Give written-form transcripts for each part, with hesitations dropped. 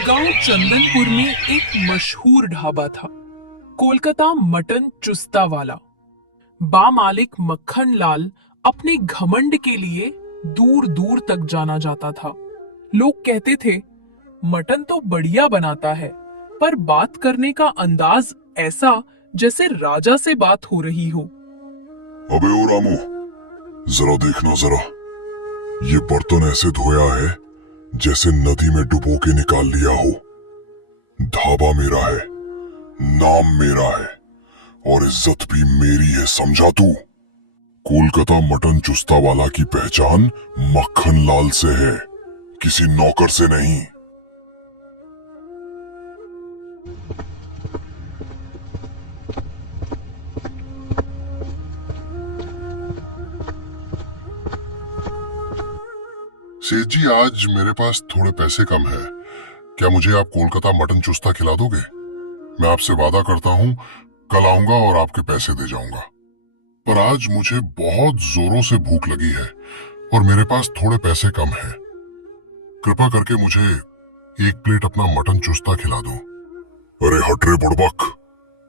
गांव चंदनपुर में एक मशहूर ढाबा था, कोलकाता मटन चुस्ता वाला। बामालिक मक्खन लाल अपने घमंड के लिए दूर दूर तक जाना जाता था। लोग कहते थे, मटन तो बढ़िया बनाता है, पर बात करने का अंदाज ऐसा जैसे राजा से बात हो रही हो। अबे ओ रामू, जरा देखना जरा, ये बर्तन ऐसे धोया है जैसे नदी में डुबो के निकाल लिया हो। ढाबा मेरा है, नाम मेरा है और इज्जत भी मेरी है, समझा तू? कोलकाता मटन चुस्ता वाला की पहचान मक्खन लाल से है, किसी नौकर से नहीं। सेठ जी, आज मेरे पास थोड़े पैसे कम है, क्या मुझे आप कोलकाता मटन चुस्ता खिला दोगे? मैं आपसे वादा करता हूँ कल आऊंगा और आपके पैसे दे जाऊंगा, पर आज मुझे बहुत जोरों से भूख लगी है और मेरे पास थोड़े पैसे कम है। कृपा करके मुझे एक प्लेट अपना मटन चुस्ता खिला दो। अरे हट रे बुड़बक,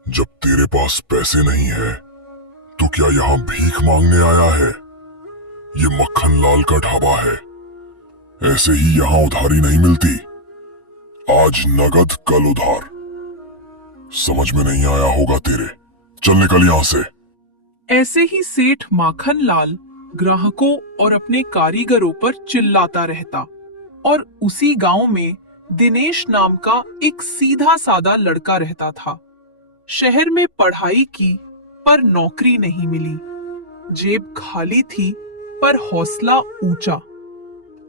जब तेरे पास पैसे नहीं है तो क्या यहाँ भीख मांगने आया है? ये मक्खन लाल का ढाबा है, ऐसे ही यहाँ उधारी नहीं मिलती। आज नगद कल उधार। समझ में नहीं आया होगा तेरे, चल निकल यहाँ से। ऐसे ही सेठ माखन लाल ग्राहकों और अपने कारीगरों पर चिल्लाता रहता और उसी गांव में दिनेश नाम का एक सीधा साधा लड़का रहता था। शहर में पढ़ाई की पर नौकरी नहीं मिली, जेब खाली थी पर हौसला ऊंचा।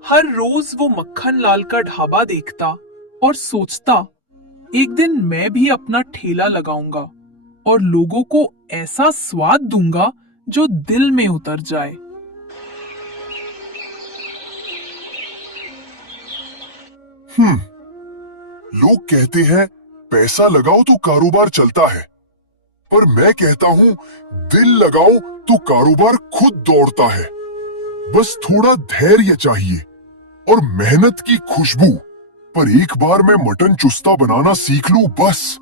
हर रोज वो मक्खन लाल का ढाबा देखता और सोचता, एक दिन मैं भी अपना ठेला लगाऊंगा और लोगों को ऐसा स्वाद दूंगा जो दिल में उतर जाए। लोग कहते हैं पैसा लगाओ तो कारोबार चलता है, पर मैं कहता हूँ दिल लगाओ तो कारोबार खुद दौड़ता है। बस थोड़ा धैर्य चाहिए और मेहनत की खुशबू। पर एक बार मैं मटन चुस्ता बनाना सीख लूं बस,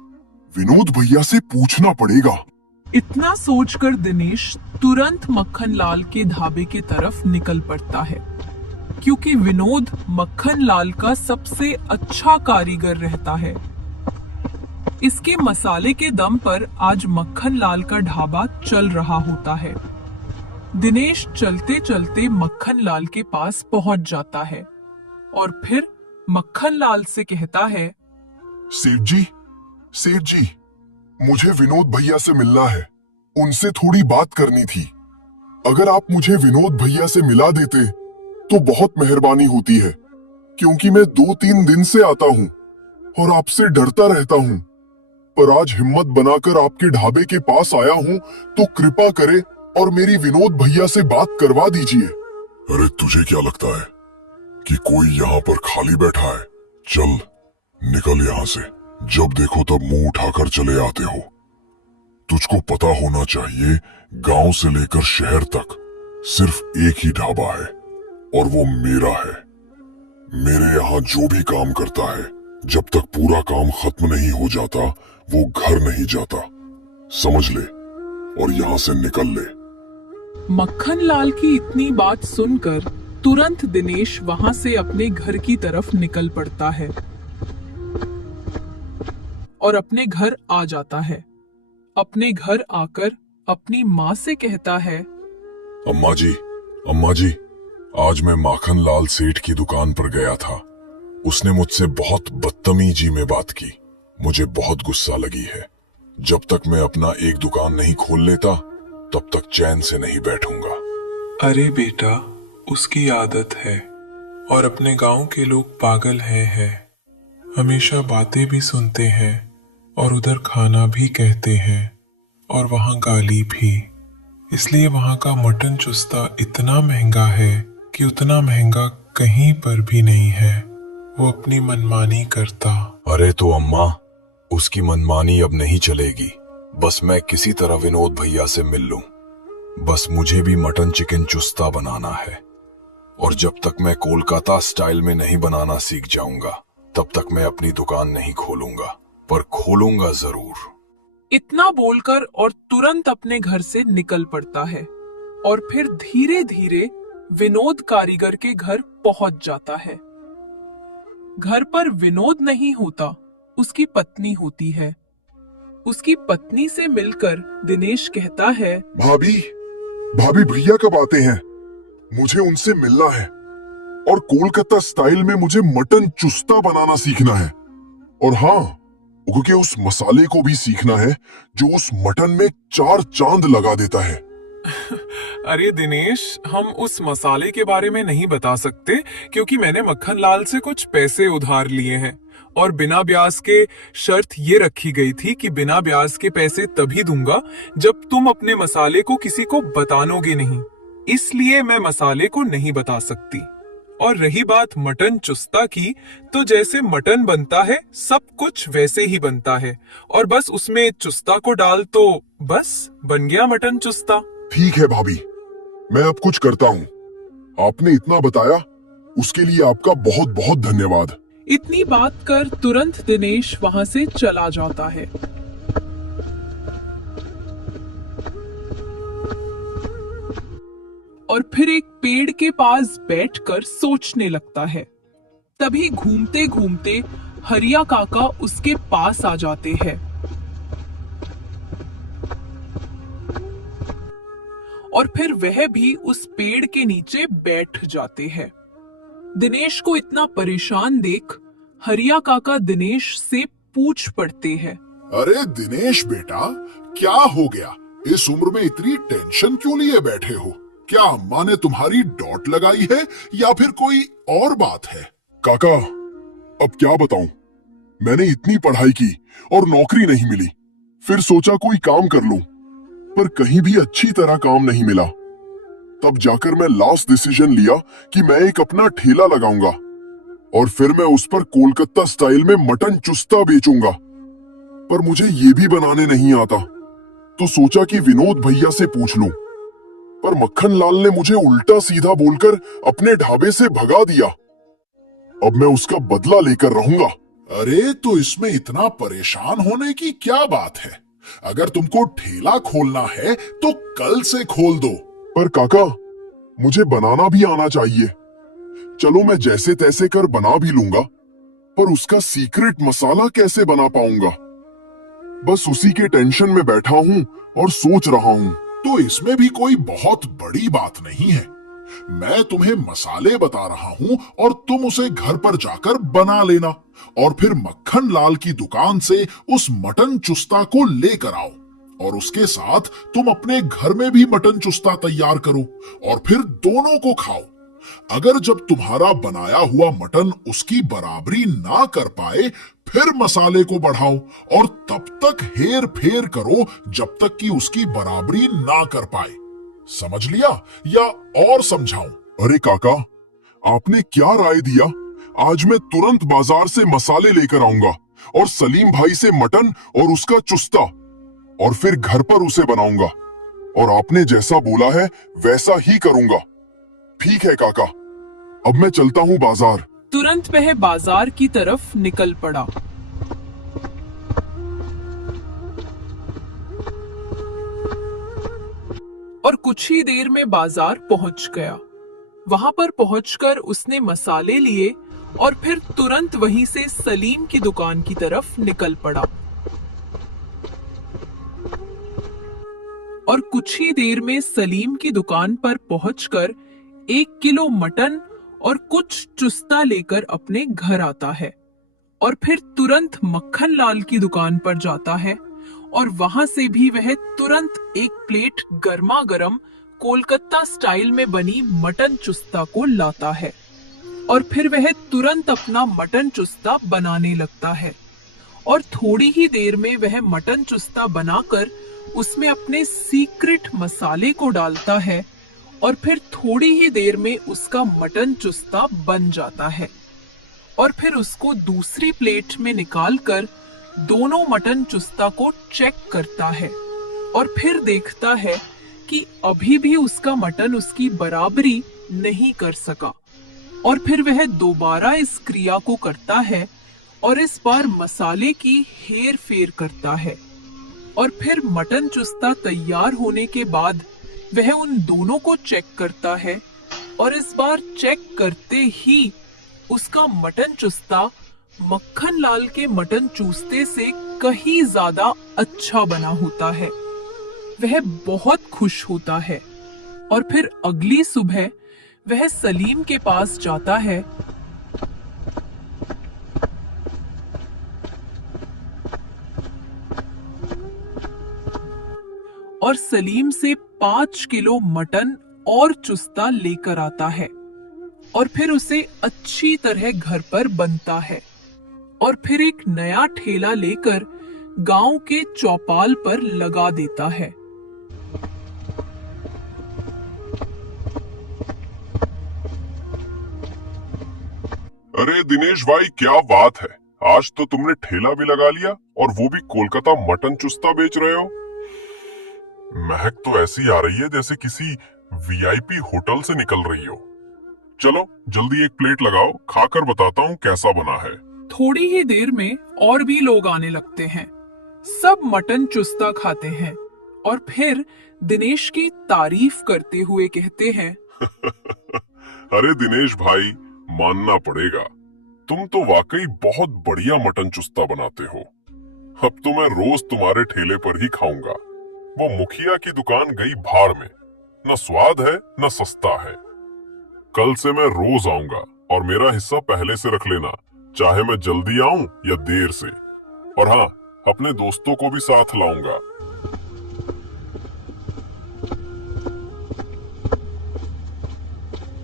विनोद भैया से पूछना पड़ेगा। इतना सोचकर दिनेश तुरंत मक्खन लाल के ढाबे की तरफ निकल पड़ता है, क्योंकि विनोद मक्खन लाल का सबसे अच्छा कारीगर रहता है। इसके मसाले के दम पर आज मक्खन लाल का ढाबा चल रहा होता है। दिनेश चलते चलते मक्खन लाल के पास पहुंच जाता है और फिर मक्खन लाल से कहता है, सेठ जी, मुझे विनोद भैया से मिलना है, उनसे थोड़ी बात करनी थी। अगर आप मुझे विनोद भैया से मिला देते तो बहुत मेहरबानी होती है, क्योंकि मैं 2-3 दिन से आता हूँ और आपसे डरता रहता हूँ। पर आज हिम्मत बनाकर आपके ढाबे के पास आया हूँ, तो कृपा करे और मेरी विनोद भैया से बात करवा दीजिए। अरे तुझे क्या लगता है कि कोई यहाँ पर खाली बैठा है? चल निकल यहाँ से, जब देखो तब मुंह उठाकर चले आते हो। तुझको पता होना चाहिए, गांव से लेकर शहर तक सिर्फ एक ही ढाबा है और वो मेरा है। मेरे यहाँ जो भी काम करता है, जब तक पूरा काम खत्म नहीं हो जाता वो घर नहीं जाता, समझ ले और यहाँ से निकल ले। मक्खन लाल की इतनी बात सुनकर तुरंत दिनेश वहां से अपने घर की तरफ निकल पड़ता है और अपने घर आ जाता है। अपने घर आकर अपनी माँ से कहता है, अम्मा जी, आज मैं माखन लाल सेठ की दुकान पर गया था। उसने मुझसे बहुत बदतमीजी में बात की, मुझे बहुत गुस्सा लगी है। जब तक मैं अपना एक दुकान नहीं खोल लेता तब तक चैन से नहीं बैठूंगा। अरे बेटा, उसकी आदत है और अपने गांव के लोग पागल हैं। हमेशा बातें भी सुनते हैं और उधर खाना भी कहते हैं और वहां गाली भी। इसलिए वहां का मटन चुस्ता इतना महंगा है कि उतना महंगा कहीं पर भी नहीं है। वो अपनी मनमानी करता। अरे तो अम्मा, उसकी मनमानी अब नहीं चलेगी। बस मैं किसी तरह विनोद भैया से मिल लूं। बस मुझे भी मटन चिकन चुस्ता बनाना है, और जब तक मैं कोलकाता स्टाइल में नहीं बनाना सीख जाऊंगा तब तक मैं अपनी दुकान नहीं खोलूंगा, पर खोलूंगा जरूर। इतना बोलकर और तुरंत अपने घर से निकल पड़ता है और फिर धीरे धीरे विनोद कारीगर के घर पहुंच जाता है। घर पर विनोद नहीं होता, उसकी पत्नी होती है। उसकी पत्नी से मिलकर दिनेश कहता है, भाभी, भाभी भैया कब आते हैं? मुझे उनसे मिलना है और कोलकाता स्टाइल में मुझे मटन चुस्ता बनाना सीखना है। और हाँ, क्योंकि उस मसाले को भी सीखना है जो उस मटन में 4 चांद लगा देता है। अरे दिनेश, हम उस मसाले के बारे में नहीं बता सकते क्योंकि मैंने मक्खन लाल से कुछ पैसे उधार लिए हैं और बिना ब्याज के शर्त ये रखी गई थी कि बिना ब्याज के पैसे तभी दूंगा जब तुम अपने मसाले को किसी को बतानोगे नहीं। इसलिए मैं मसाले को नहीं बता सकती। और रही बात मटन चुस्ता की, तो जैसे मटन बनता है सब कुछ वैसे ही बनता है और बस उसमें चुस्ता को डाल तो बस बन गया मटन चुस्ता। ठीक है भाभी, मैं अब कुछ करता हूँ। आपने इतना बताया, उसके लिए आपका बहुत बहुत धन्यवाद। इतनी बात कर तुरंत दिनेश वहां से चला जाता है। और फिर एक पेड़ के पास बैठकर सोचने लगता है। तभी घूमते घूमते हरिया काका उसके पास आ जाते हैं। और फिर वह भी उस पेड़ के नीचे बैठ जाते हैं। दिनेश को इतना परेशान देख हरिया काका दिनेश से पूछ पड़ते हैं, अरे दिनेश बेटा, क्या हो गया? इस उम्र में इतनी टेंशन क्यों लिए बैठे हो? क्या अम्मा ने तुम्हारी डॉट लगाई है या फिर कोई और बात है? काका, अब क्या बताऊं? मैंने इतनी पढ़ाई की और नौकरी नहीं मिली। फिर सोचा कोई काम कर लूं, पर कहीं भी अच्छी तरह काम नहीं मिला। तब जाकर मैं लास्ट डिसीजन लिया कि मैं एक अपना ठेला लगाऊंगा और फिर मैं उस पर कोलकाता स्टाइल में मटन चुस्ता बेचूंगा। पर मुझे ये भी बनाने नहीं आता, तो सोचा कि विनोद भैया से पूछ लूं। पर मक्खन लाल ने मुझे उल्टा सीधा बोलकर अपने ढाबे से भगा दिया। अब मैं उसका बदला लेकर रहूंगा। अरे तो इसमें इतना परेशान होने की क्या बात है? अगर तुमको ठेला खोलना है तो कल से खोल दो। पर काका, मुझे बनाना भी आना चाहिए। चलो मैं जैसे तैसे कर बना भी लूंगा, पर उसका सीक्रेट मसाला कैसे बना पाऊंगा? बस उसी के टेंशन में बैठा हूं और सोच रहा हूं। तो इसमें भी कोई बहुत बड़ी बात नहीं है। मैं तुम्हें मसाले बता रहा हूं और तुम उसे घर पर जाकर बना लेना और फिर मक्खन लाल की दुकान से उस मटन चुस्ता को लेकर आओ और उसके साथ तुम अपने घर में भी मटन चुस्ता तैयार करो और फिर दोनों को खाओ। अगर जब तुम्हारा बनाया हुआ मटन उसकी बराबरी ना कर पाए, फिर मसाले को बढ़ाओ और तब तक हेर फेर करो जब तक कि उसकी बराबरी ना कर पाए। समझ लिया या और समझाऊं? अरे काका, आपने क्या राय दिया? आज मैं तुरंत बाजार से मसाले लेकर आऊंगा और सलीम भाई से मटन और उसका चुस्ता, और फिर घर पर उसे बनाऊंगा और आपने जैसा बोला है वैसा ही करूंगा। ठीक है काका, अब मैं चलता हूँ बाजार। तुरंत वह बाजार की तरफ निकल पड़ा। और कुछ ही देर में बाजार पहुंच गया। वहां पर पहुंचकर उसने मसाले लिए और फिर तुरंत वहीं से सलीम की दुकान की तरफ निकल पड़ा। और कुछ ही देर में सलीम की दुकान पर पहुंचकर 1 किलो मटन और कुछ चुस्ता लेकर अपने घर आता है और फिर तुरंत मक्खन लाल की दुकान पर जाता है और वहां से भी वह तुरंत 1 प्लेट गर्मा गर्म कोलकाता स्टाइल में बनी मटन चुस्ता को लाता है और फिर वह तुरंत अपना मटन चुस्ता बनाने लगता है। और थोड़ी ही देर में वह मटन चुस्ता बनाकर उसमें अपने सीक्रेट मसाले को डालता है और फिर थोड़ी ही देर में उसका मटन चुस्ता बन जाता है। और फिर उसको दूसरी प्लेट में निकालकर दोनों मटन चुस्ता को चेक करता है और फिर देखता है कि अभी भी उसका मटन उसकी बराबरी नहीं कर सका। और फिर वह दोबारा इस क्रिया को करता है और इस बार मसाले की हेर फेर करता है। और फिर मटन चुस्ता तैयार होने के बाद वह उन दोनों को चेक करता है और इस बार चेक करते ही उसका मटन चुस्ता मक्खन लाल के मटन चूसते से कहीं ज्यादा अच्छा बना होता है। वह बहुत खुश होता है और फिर अगली सुबह वह सलीम के पास जाता है और सलीम से 5 किलो मटन और चुस्ता लेकर आता है और फिर उसे अच्छी तरह घर पर बनता है और फिर एक नया ठेला लेकर गांव के चौपाल पर लगा देता है। अरे दिनेश भाई, क्या बात है, आज तो तुमने ठेला भी लगा लिया और वो भी कोलकाता मटन चुस्ता बेच रहे हो। महक तो ऐसी आ रही है जैसे किसी वीआईपी होटल से निकल रही हो। चलो जल्दी एक प्लेट लगाओ, खाकर बताता हूँ कैसा बना है। थोड़ी ही देर में और भी लोग आने लगते हैं। सब मटन चुस्ता खाते हैं और फिर दिनेश की तारीफ करते हुए कहते हैं, अरे दिनेश भाई, मानना पड़ेगा, तुम तो वाकई बहुत बढ़िया मटन चुस्ता बनाते हो। अब तो मैं रोज तुम्हारे ठेले पर ही खाऊंगा। वो मुखिया की दुकान गई भाड़ में, न स्वाद है न सस्ता है। कल से मैं रोज आऊंगा और मेरा हिस्सा पहले से रख लेना, चाहे मैं जल्दी आऊं या देर से। और हाँ, अपने दोस्तों को भी साथ लाऊंगा।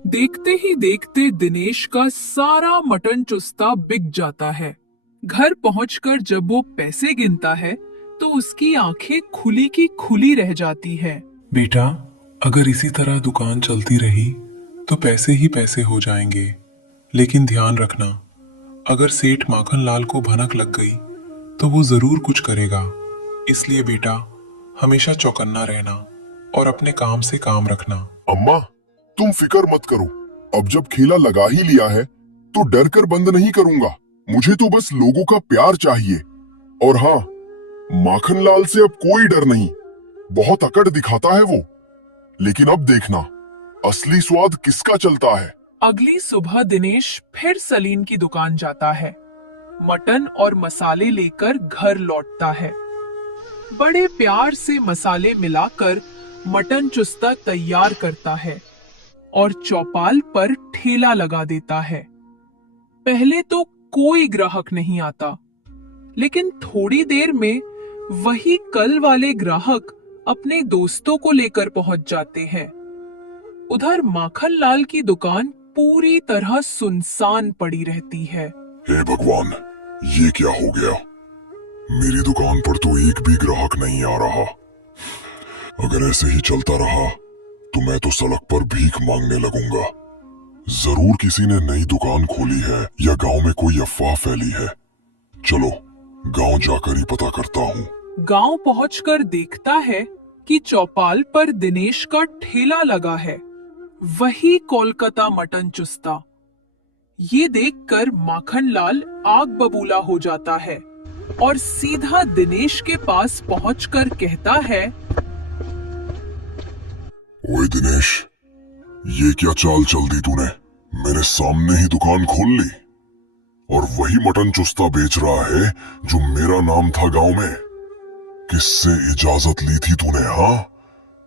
देखते ही देखते दिनेश का सारा मटन चुस्ता बिक जाता है। घर पहुंचकर जब वो पैसे गिनता है तो उसकी आंखें खुली की खुली रह जाती है। बेटा, अगर इसी तरह दुकान चलती रही तो पैसे ही पैसे हो जाएंगे। लेकिन ध्यान रखना, अगर सेठ माखन लाल को भनक लग गई तो वो जरूर कुछ करेगा। इसलिए बेटा, हमेशा चौकन्ना रहना और अपने काम से काम रखना। अम्मा, तुम फिक्र मत करो, अब जब ठेला लगा ही लिया है तो डर कर बंद नहीं करूंगा। मुझे तो बस लोगों का प्यार चाहिए। और हाँ, माखन लाल से अब कोई डर नहीं। बहुत अकड़ दिखाता है वो, लेकिन अब देखना असली स्वाद किसका चलता है। अगली सुबह दिनेश फिर सलीम की दुकान जाता है। मटन और मसाले लेकर घर लौटता है। बड़े प्यार से मसाले मिलाकर मटन चुस्ता तैयार करता है और चौपाल पर ठेला लगा देता है। पहले तो कोई ग्राहक नहीं आता, लेकिन थोड़ी देर में वही कल वाले ग्राहक अपने दोस्तों को लेकर पहुंच जाते हैं। उधर माखन लाल की दुकान पूरी तरह सुनसान पड़ी रहती है। हे भगवान, ये क्या हो गया? मेरी दुकान पर तो एक भी ग्राहक नहीं आ रहा। अगर ऐसे ही चलता रहा तो मैं तो सड़क पर भीख मांगने लगूंगा। जरूर किसी ने नई दुकान खोली है या गांव में कोई अफवाह फैली है। चलो गांव जाकर ही पता करता हूँ। गांव पहुंचकर देखता है कि चौपाल पर दिनेश का ठेला लगा है, वही कोलकाता मटन चुस्ता। ये देखकर माखन लाल आग बबूला हो जाता है और सीधा दिनेश के पास पहुंचकर कहता है, ओए दिनेश, ये क्या चाल चल दी तूने? मेरे सामने ही दुकान खोल ली और वही मटन चुस्ता बेच रहा है जो मेरा नाम था गांव में। किससे इजाजत ली थी तूने? हाँ,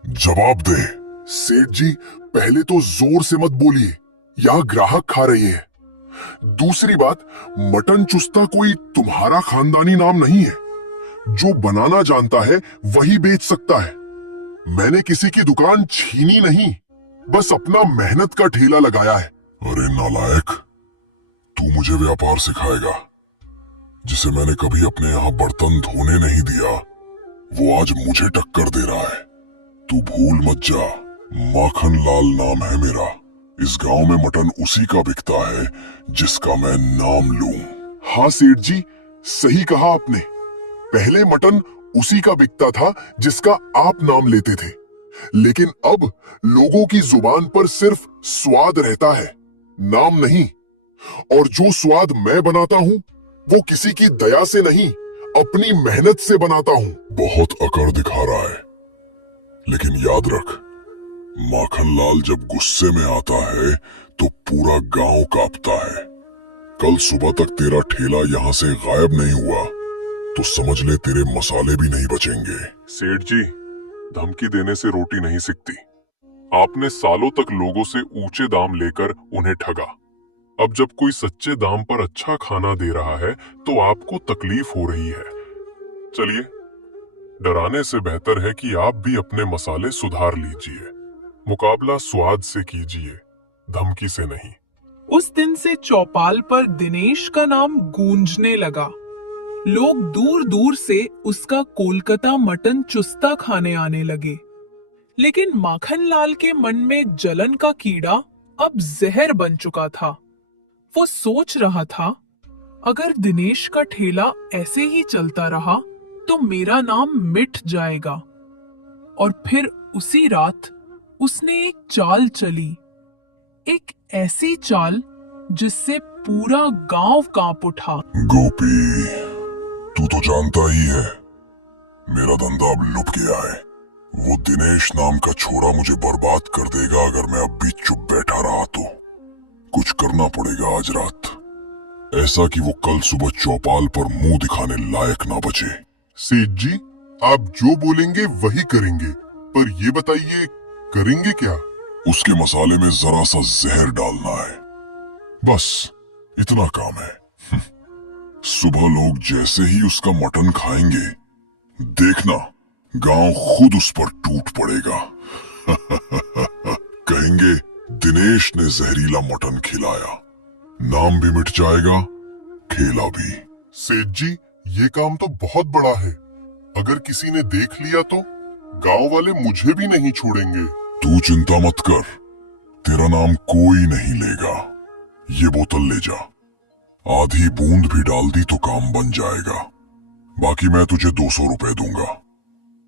जवाब दे। सेठ जी, पहले तो जोर से मत बोलिए, यहाँ ग्राहक खा रही है। दूसरी बात, मटन चुस्ता कोई तुम्हारा खानदानी नाम नहीं है। जो बनाना जानता है वही बेच सकता है। मैंने किसी की दुकान छीनी नहीं, बस अपना मेहनत का ठेला लगाया है। अरे नालायक, तू मुझे व्यापार सिखाएगा? जिसे मैंने कभी अपने यहाँ बर्तन धोने नहीं दिया, वो आज मुझे टक्कर दे रहा है। तू भूल मत जा, माखन लाल नाम है मेरा। इस गांव में मटन उसी का बिकता है जिसका मैं नाम लूं। हाँ सेठ जी, सही कहा आपने। पहले मटन उसी का बिकता था जिसका आप नाम लेते थे, लेकिन अब लोगों की जुबान पर सिर्फ स्वाद रहता है, नाम नहीं। और जो स्वाद मैं बनाता हूं वो किसी की दया से नहीं, अपनी मेहनत से बनाता हूँ। बहुत अकड़ दिखा रहा है, लेकिन याद रख, माखनलाल जब गुस्से में आता है तो पूरा गांव कांपता है। कल सुबह तक तेरा ठेला यहाँ से गायब नहीं हुआ तो समझ ले तेरे मसाले भी नहीं बचेंगे। सेठ जी, धमकी देने से रोटी नहीं सिकती। आपने सालों तक लोगों से ऊंचे दाम लेकर उन्हें ठगा। अब जब कोई सच्चे दाम पर अच्छा खाना दे रहा है तो आपको तकलीफ हो रही है। चलिए, डराने से बेहतर है कि आप भी अपने मसाले सुधार लीजिए। मुकाबला स्वाद से कीजिए, धमकी से नहीं। उस दिन से चौपाल पर दिनेश का नाम गूंजने लगा। लोग दूर दूर से उसका कोलकाता मटन चुस्ता खाने आने लगे। लेकिन माखनलाल के मन में जलन का कीड़ा अब जहर बन चुका था। वो सोच रहा था, अगर दिनेश का ठेला ऐसे ही चलता रहा तो मेरा नाम मिट जाएगा। और फिर उसी रात उसने एक चाल चली, एक ऐसी चाल जिससे पूरा गांव कांप उठा। गोपी, तू तो जानता ही है मेरा धंधा अब लुट गया है। वो दिनेश नाम का छोरा मुझे बर्बाद कर देगा अगर मैं अब भी चुप बैठा रहा तो। कुछ करना पड़ेगा आज रात, ऐसा कि वो कल सुबह चौपाल पर मुंह दिखाने लायक ना बचे। सेठ जी, आप जो बोलेंगे वही करेंगे, पर ये बताइए करेंगे क्या? उसके मसाले में जरा सा जहर डालना है, बस इतना काम है। सुबह लोग जैसे ही उसका मटन खाएंगे, देखना गांव खुद उस पर टूट पड़ेगा। कहेंगे दिनेश ने जहरीला मटन खिलाया, नाम भी मिट जाएगा, खेला भी। सेठ जी, ये काम तो बहुत बड़ा है। अगर किसी ने देख लिया तो गांव वाले मुझे भी नहीं छोड़ेंगे। तू चिंता मत कर, तेरा नाम कोई नहीं लेगा। ये बोतल ले जा, आधी बूंद भी डाल दी तो काम बन जाएगा। बाकी मैं तुझे 200 रुपए दूंगा।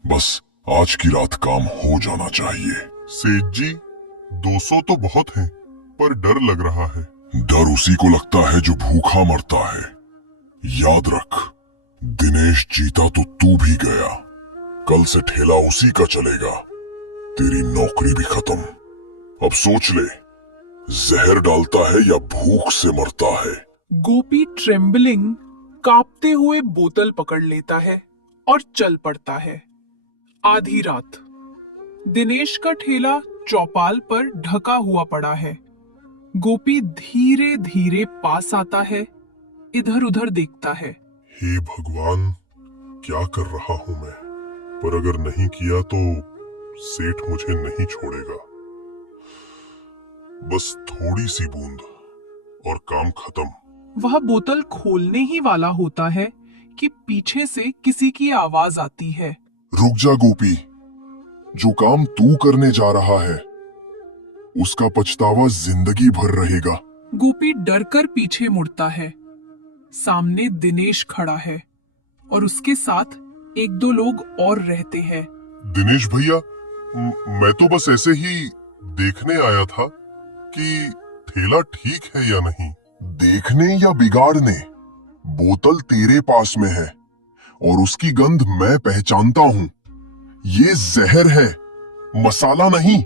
बस आज की रात काम हो जाना चाहिए। सेठ जी, 200 तो बहुत है, पर डर लग रहा है। डर उसी को लगता है जो भूखा मरता है। याद रख, दिनेश जीता तो तू भी गया। कल से ठेला उसी का चलेगा, तेरी नौकरी भी खत्म। अब सोच ले, जहर डालता है या भूख से मरता है। गोपी ट्रेम्बलिंग कांपते हुए बोतल पकड़ लेता है और चल पड़ता है। आधी रात, दिनेश का ठेला चौपाल पर ढका हुआ पड़ा है। गोपी धीरे धीरे पास आता है, इधर उधर देखता है। हे भगवान, क्या कर रहा हूं मैं? पर अगर नहीं किया तो सेठ मुझे नहीं छोड़ेगा। बस थोड़ी सी बूंद और काम खत्म। वह बोतल खोलने ही वाला होता है कि पीछे से किसी की आवाज आती है। रुक जा गोपी, जो काम तू करने जा रहा है उसका पछतावा जिंदगी भर रहेगा। गोपी डरकर पीछे मुड़ता है। सामने दिनेश खड़ा है और उसके साथ एक दो लोग और रहते हैं। दिनेश भैया, मैं तो बस ऐसे ही देखने आया था कि ठेला ठीक है या नहीं। देखने या बिगाड़ने, बोतल तेरे पास में है और उसकी गंध मैं पहचानता हूं। ये जहर है, मसाला नहीं।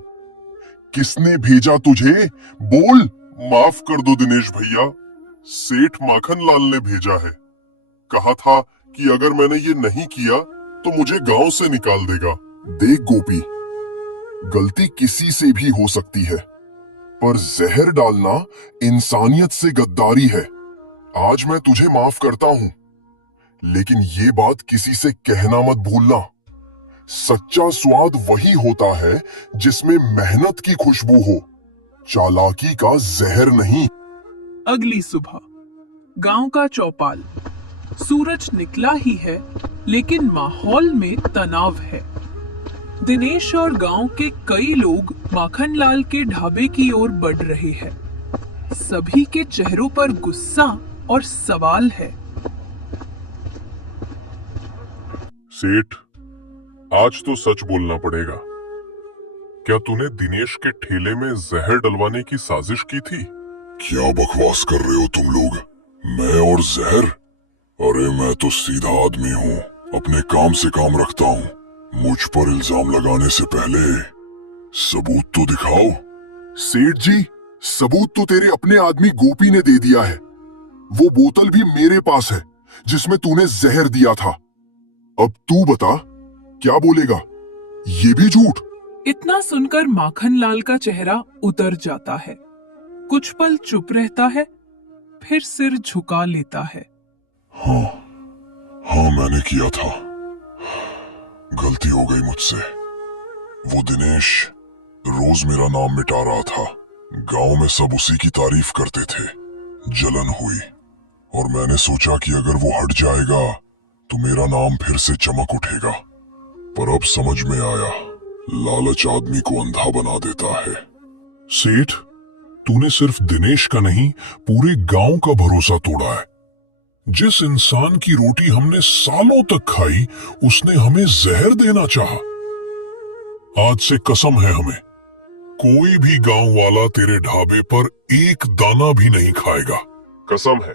किसने भेजा तुझे? बोल। माफ कर दो दिनेश भैया, सेठ माखनलाल ने भेजा है। कहा था कि अगर मैंने ये नहीं किया तो मुझे गांव से निकाल देगा। देख गोपी, गलती किसी से भी हो सकती है, पर जहर डालना इंसानियत से गद्दारी है। आज मैं तुझे माफ करता हूं, लेकिन ये बात किसी से कहना मत भूलना। सच्चा स्वाद वही होता है जिसमें मेहनत की खुशबू हो, चालाकी का जहर नहीं। अगली सुबह, गांव का चौपाल। सूरज निकला ही है, लेकिन माहौल में तनाव है। दिनेश और गांव के कई लोग माखनलाल के ढाबे की ओर बढ़ रहे हैं। सभी के चेहरों पर गुस्सा और सवाल है। सेठ, आज तो सच बोलना पड़ेगा। क्या तूने दिनेश के ठेले में जहर डलवाने की साजिश की थी? क्या बकवास कर रहे हो तुम लोग? मैं और जहर? अरे मैं तो सीधा आदमी हूँ, अपने काम से काम रखता हूँ। मुझ पर इल्जाम लगाने से पहले सबूत तो दिखाओ। सेठ जी, सबूत तो तेरे अपने आदमी गोपी ने दे दिया है। वो बोतल भी मेरे पास है जिसमें तूने जहर दिया था। अब तू बता, क्या बोलेगा? ये भी झूठ? इतना सुनकर माखनलाल का चेहरा उतर जाता है। कुछ पल चुप रहता है, फिर सिर झुका लेता है। हाँ मैंने किया था, गलती हो गई मुझसे। वो दिनेश रोज मेरा नाम मिटा रहा था। गांव में सब उसी की तारीफ करते थे। जलन हुई और मैंने सोचा कि अगर वो हट जाएगा तो मेरा नाम फिर से चमक उठेगा। पर अब समझ में आया, लालच आदमी को अंधा बना देता है। सेठ, तूने सिर्फ दिनेश का नहीं, पूरे गांव का भरोसा तोड़ा है। जिस इंसान की रोटी हमने सालों तक खाई, उसने हमें जहर देना चाहा। आज से कसम है हमें, कोई भी गांव वाला तेरे ढाबे पर एक दाना भी नहीं खाएगा। कसम है,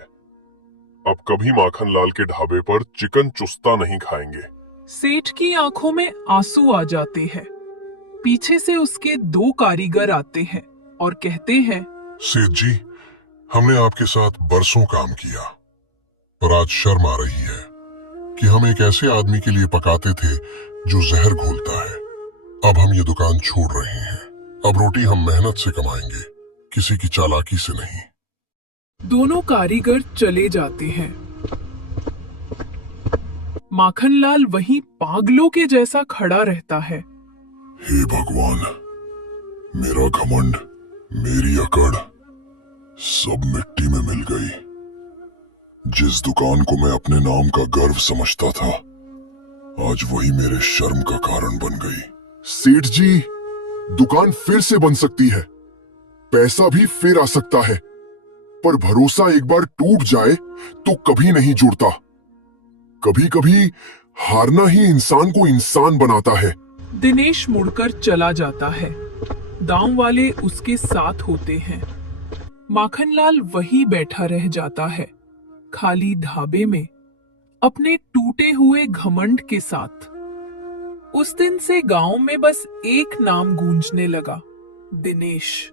अब कभी माखनलाल के ढाबे पर चिकन चुस्ता नहीं खाएंगे। सेठ की आंखों में आंसू आ जाते हैं। पीछे से उसके 2 कारीगर आते हैं और कहते हैं, सेठ जी, हमने आपके साथ बरसों काम किया, पर आज शर्म आ रही है कि हम एक ऐसे आदमी के लिए पकाते थे जो जहर घोलता है। अब हम ये दुकान छोड़ रहे हैं। अब रोटी हम मेहनत से कमाएंगे, किसी की चालाकी से नहीं। दोनों कारीगर चले जाते हैं। माखनलाल वहीं पागलों के जैसा खड़ा रहता है। हे भगवान, मेरा घमंड, मेरी अकड़ सब मिट्टी में मिल गई। जिस दुकान को मैं अपने नाम का गर्व समझता था, आज वही मेरे शर्म का कारण बन गई। सेठ जी, दुकान फिर से बन सकती है, पैसा भी फिर आ सकता है, पर भरोसा एक बार टूट जाए तो कभी नहीं जुड़ता। कभी कभी हारना ही इंसान को इंसान बनाता है। दिनेश मुड़कर चला जाता है। गांव वाले उसके साथ होते हैं। माखनलाल वहीं बैठा रह जाता है, खाली ढाबे में, अपने टूटे हुए घमंड के साथ। उस दिन से गांव में बस एक नाम गूंजने लगा, दिनेश,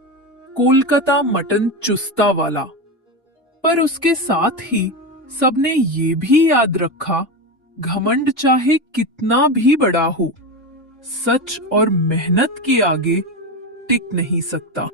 कोलकाता मटन चुस्ता वाला। पर उसके साथ ही सबने ये भी याद रखा, घमंड चाहे कितना भी बड़ा हो, सच और मेहनत के आगे टिक नहीं सकता।